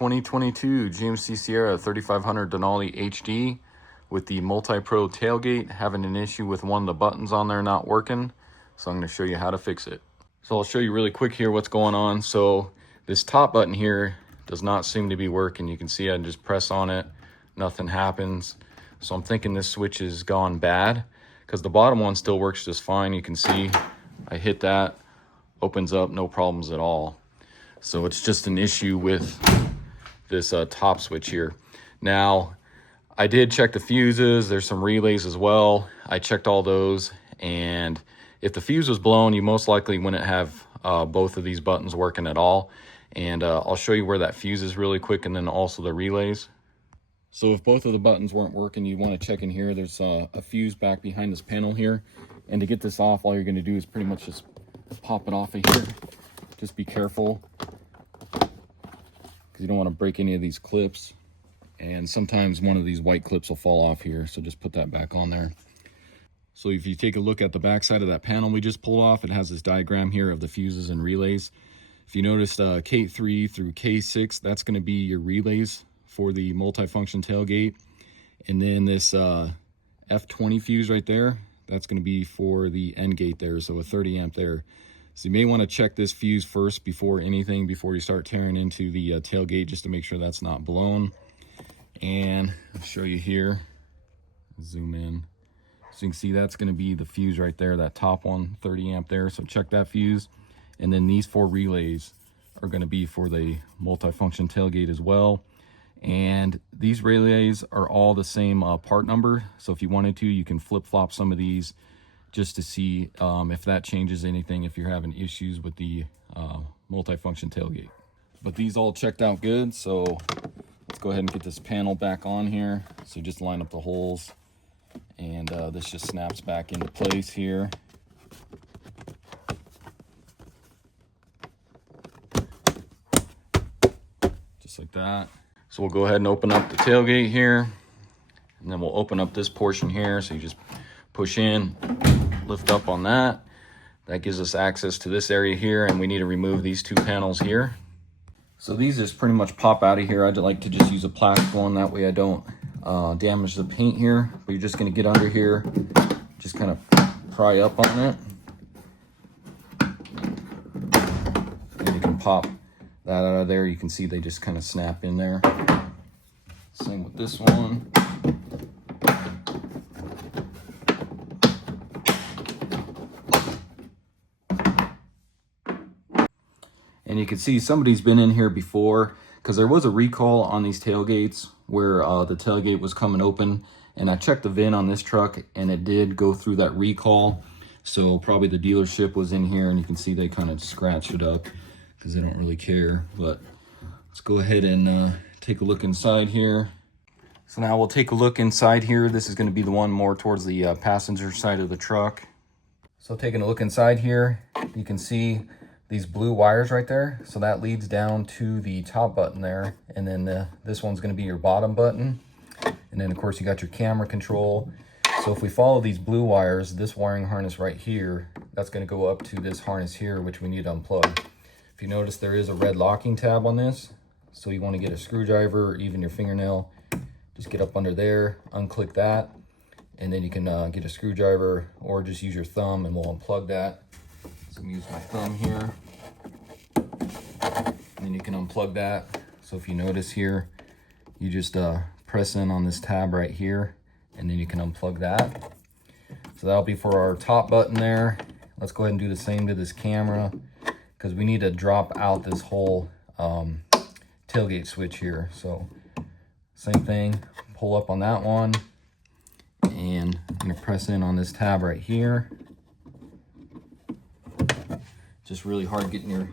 2022 GMC Sierra 3500 Denali HD with the Multipro Tailgate having an issue with one of the buttons on there not working. So I'm going to show you how to fix it. So I'll show you really quick here what's going on. So this top button here does not seem to be working. You can see I just press on it, nothing happens. So I'm thinking this switch has gone bad because the bottom one still works just fine. You can see I hit that, opens up, no problems at all. So it's just an issue with this top switch here. Now, I did check the fuses. There's some relays as well. I checked all those, and if the fuse was blown, you most likely wouldn't have both of these buttons working at all. And I'll show you where that fuse is really quick, and then also the relays. So if both of the buttons weren't working, you want to check in here. There's a fuse back behind this panel here. And to get this off, all you're going to do is pretty much just pop it off of here. Just be careful, because you don't want to break any of these clips. And sometimes one of these white clips will fall off here, so just put that back on there. So if you take a look at the back side of that panel we just pulled off, it has this diagram here of the fuses and relays. If you notice K3 through K6, that's going to be your relays for the multifunction tailgate. And then this F20 fuse right there, that's going to be for the end gate there, so a 30 amp there. So you may want to check this fuse first before anything, before you start tearing into the tailgate, just to make sure that's not blown. And I'll show you here, zoom in. So you can see that's going to be the fuse right there, that top one, 30 amp there. So check that fuse. And then these 4 relays are going to be for the multifunction tailgate as well. And these relays are all the same part number. So if you wanted to, you can flip-flop some of these just to see if that changes anything, if you're having issues with the multifunction tailgate. But these all checked out good, so let's go ahead and get this panel back on here. So just line up the holes, and this just snaps back into place here. Just like that. So we'll go ahead and open up the tailgate here, and then we'll open up this portion here. So you just push in, lift up on that. That gives us access to this area here, and we need to remove these 2 panels here. So these just pretty much pop out of here. I'd like to just use a plastic one, that way I don't damage the paint here. But you're just gonna get under here, just kind of pry up on it. And you can pop that out of there. You can see they just kind of snap in there. Same with this one. And you can see somebody's been in here before, because there was a recall on these tailgates where the tailgate was coming open, and I checked the VIN on this truck and it did go through that recall. So probably the dealership was in here, and you can see they kind of scratched it up because they don't really care. But let's go ahead and take a look inside here. So now we'll take a look inside here. This is going to be the one more towards the passenger side of the truck. So taking a look inside here, you can see these blue wires right there. So that leads down to the top button there. And then this one's going to be your bottom button. And then of course you got your camera control. So if we follow these blue wires, this wiring harness right here, that's going to go up to this harness here, which we need to unplug. If you notice, there is a red locking tab on this. So you want to get a screwdriver or even your fingernail. Just get up under there, unclick that, and then you can get a screwdriver or just use your thumb and we'll unplug that. So I'm gonna use my thumb here, and then you can unplug that. So if you notice here, you just press in on this tab right here, and then you can unplug that. So that'll be for our top button there. Let's go ahead and do the same to this camera, because we need to drop out this whole tailgate switch here. So same thing, pull up on that one, and I'm gonna press in on this tab right here. Just really hard getting your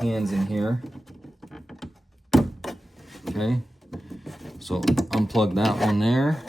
hands in here. Okay, so unplug that one there.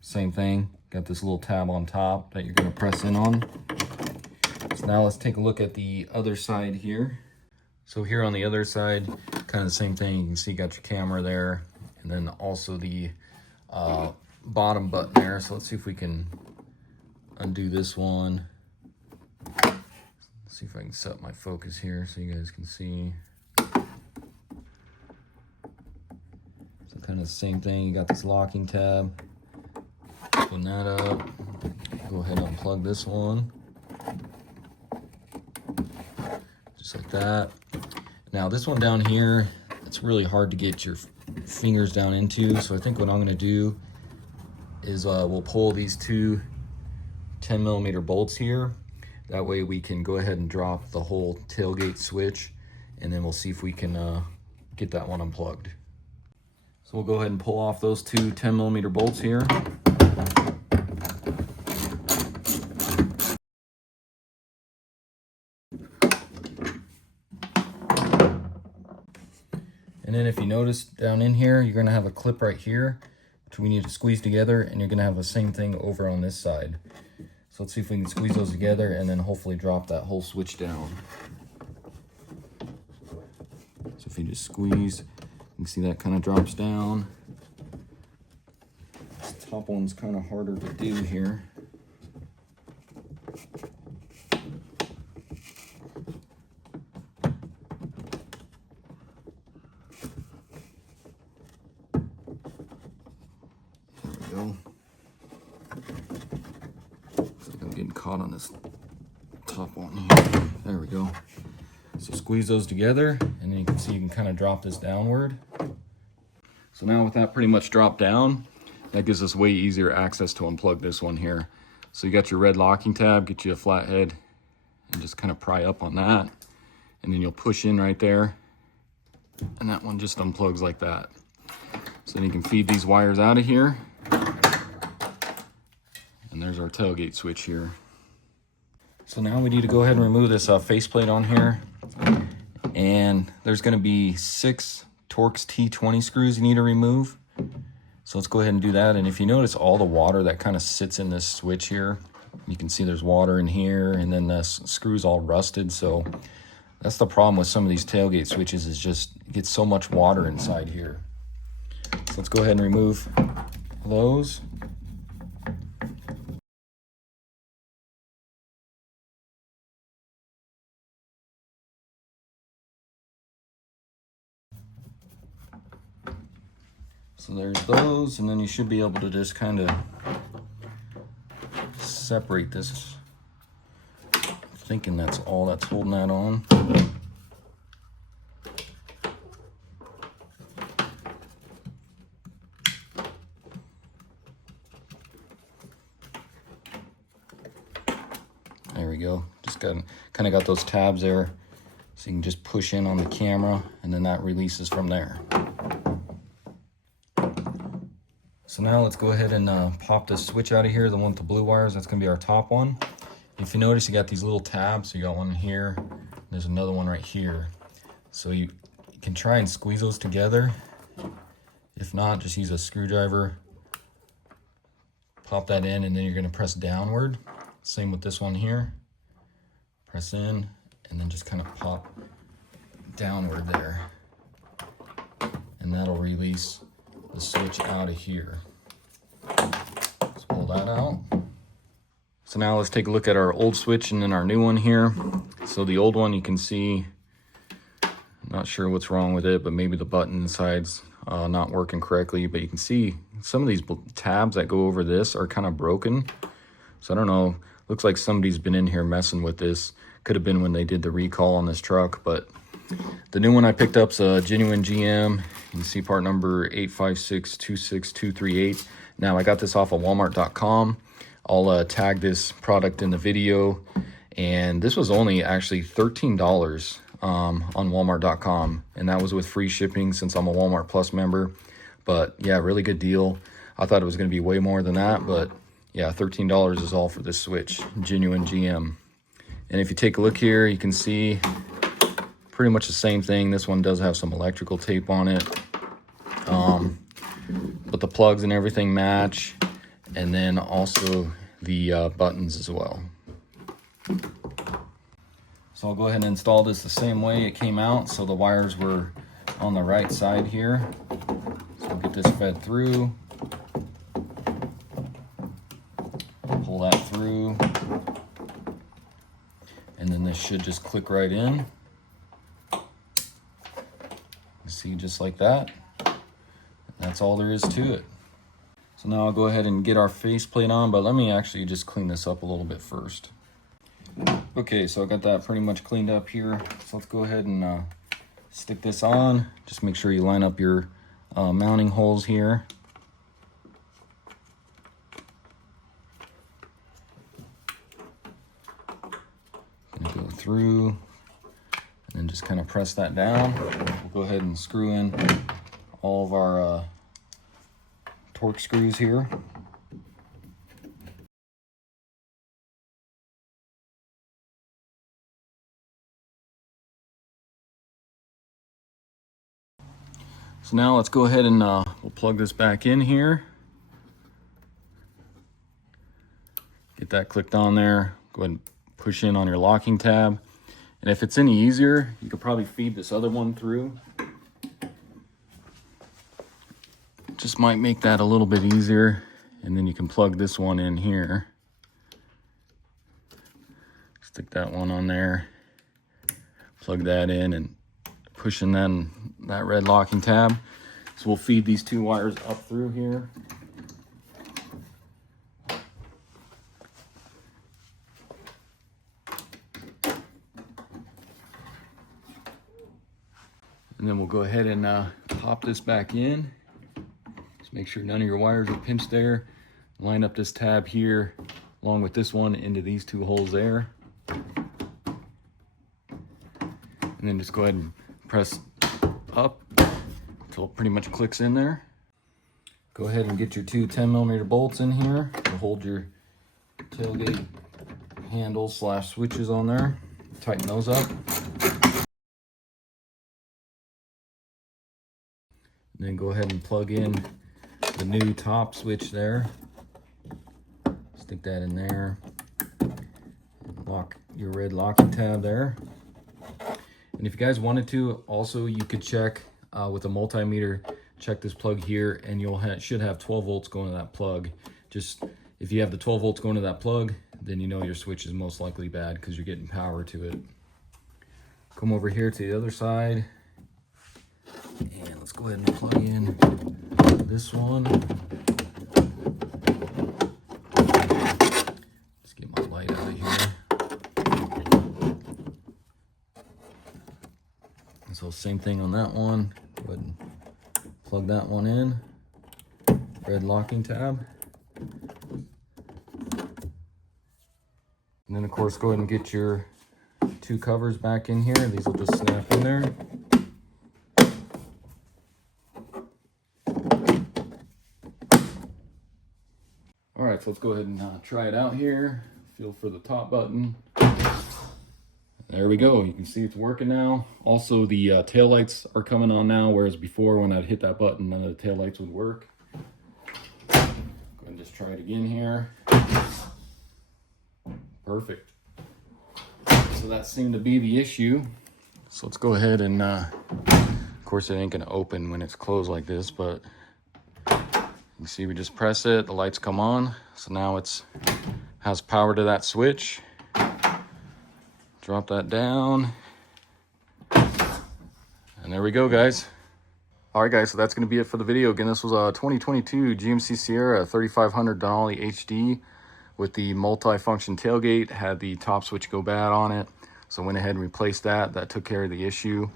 Same thing, got this little tab on top that you're gonna press in on. So now let's take a look at the other side here. So here on the other side, kind of the same thing. You can see you got your camera there, and then also the bottom button there. So let's see if we can undo this one. See if I can set my focus here so you guys can see. So kind of the same thing. You got this locking tab. Open that up. Go ahead and unplug this one. Just like that. Now this one down here, it's really hard to get your fingers down into. So I think what I'm gonna do is we'll pull these two 10mm bolts here. That way we can go ahead and drop the whole tailgate switch, and then we'll see if we can get that one unplugged. So we'll go ahead and pull off those two 10mm bolts here. And then if you notice down in here, you're gonna have a clip right here, which we need to squeeze together, and you're gonna have the same thing over on this side. So let's see if we can squeeze those together and then hopefully drop that whole switch down. So if you just squeeze, you can see that kind of drops down. This top one's kind of harder to do here. Go. Looks like I'm getting caught on this top one here. There we go. So squeeze those together, and then you can see you can kind of drop this downward. So now with that pretty much dropped down, that gives us way easier access to unplug this one here. So you got your red locking tab, get you a flathead, and just kind of pry up on that. And then you'll push in right there, and that one just unplugs like that. So then you can feed these wires out of here. And there's our tailgate switch here. So now we need to go ahead and remove this faceplate on here. And there's gonna be 6 Torx T20 screws you need to remove. So let's go ahead and do that. And if you notice all the water that kind of sits in this switch here, you can see there's water in here, and then the screw's all rusted. So that's the problem with some of these tailgate switches, is just it gets so much water inside here. So let's go ahead and remove those. So there's those, and then you should be able to just kind of separate this. I'm thinking that's all that's holding that on. There we go. Just kind of got those tabs there, so you can just push in on the camera, and then that releases from there. So now let's go ahead and pop this switch out of here, the one with the blue wires. That's gonna be our top one. If you notice, you got these little tabs. So you got one here, there's another one right here. So you can try and squeeze those together. If not, just use a screwdriver, pop that in, and then you're gonna press downward. Same with this one here. Press in, and then just kind of pop downward there. And that'll release the switch out of here. Let's pull that out. So now let's take a look at our old switch and then our new one here. So the old one, you can see, I'm not sure what's wrong with it, but maybe the button inside's not working correctly. But you can see some of these tabs that go over this are kind of broken. So I don't know, looks like somebody's been in here messing with this. Could have been when they did the recall on this truck, but the new one I picked up's a genuine GM. You can see part number 856-26238. Now I got this off of Walmart.com. I'll tag this product in the video. And this was only actually $13 on Walmart.com. And that was with free shipping since I'm a Walmart Plus member. But yeah, really good deal. I thought it was gonna be way more than that, but yeah, $13 is all for this switch, genuine GM. And if you take a look here, you can see pretty much the same thing. This one does have some electrical tape on it, but the plugs and everything match, and then also the buttons as well. So I'll go ahead and install this the same way it came out. So the wires were on the right side here. So we'll get this fed through, pull that through, and then this should just click right in. See, just like that. And That's all there is to it. So now I'll go ahead and get our faceplate on, but let me actually just clean this up a little bit first. Okay, so I got that pretty much cleaned up here. So let's go ahead and stick this on. Just make sure you line up your mounting holes here. Gonna go through and then just kind of press that down. We'll go ahead and screw in all of our torque screws here. So now let's go ahead and we'll plug this back in here. Get that clicked on there. Go ahead and push in on your locking tab. And if it's any easier, you could probably feed this other one through. Just might make that a little bit easier. And then you can plug this one in here. Stick that one on there. Plug that in and push in then that red locking tab. So we'll feed these two wires up through here. And then we'll go ahead and pop this back in. Just make sure none of your wires are pinched there. Line up this tab here along with this one into these two holes there. And then just go ahead and press up until it pretty much clicks in there. Go ahead and get your two 10mm bolts in here to hold your tailgate handles / switches on there. Tighten those up. And then go ahead and plug in the new top switch there. Stick that in there. Lock your red locking tab there. And if you guys wanted to, also you could check with a multimeter, check this plug here, and you'll should have 12 volts going to that plug. Just if you have the 12 volts going to that plug, then you know your switch is most likely bad because you're getting power to it. Come over here to the other side, and let's go ahead and plug in this one. Just get my light out of here. So same thing on that one. Go ahead and plug that one in. Red locking tab. And then of course go ahead and get your two covers back in here. These will just snap in there. All right, so let's go ahead and try it out here. Feel for the top button. There we go. You can see it's working now. Also, the taillights are coming on now, whereas before when I'd hit that button, none of the taillights would work. Go ahead and just try it again here. Perfect. So that seemed to be the issue. So let's go ahead and, of course it ain't gonna open when it's closed like this, but you see we just press it, the lights come on. So now it's has power to that switch. Drop that down. And there we go, guys. All right, guys, so that's going to be it for the video. Again, this was a 2022 GMC Sierra 3500 Denali HD with the multi-function tailgate. Had the top switch go bad on it, so I went ahead and replaced that. That took care of the issue.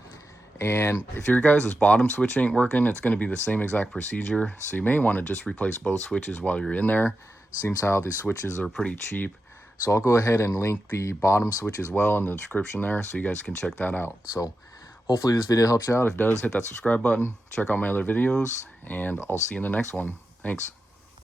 And if your guys' bottom switch ain't working, it's going to be the same exact procedure. So you may want to just replace both switches while you're in there. Seems how these switches are pretty cheap. So I'll go ahead and link the bottom switch as well in the description there so you guys can check that out. So hopefully this video helps you out. If it does, hit that subscribe button. Check out my other videos, and I'll see you in the next one. Thanks.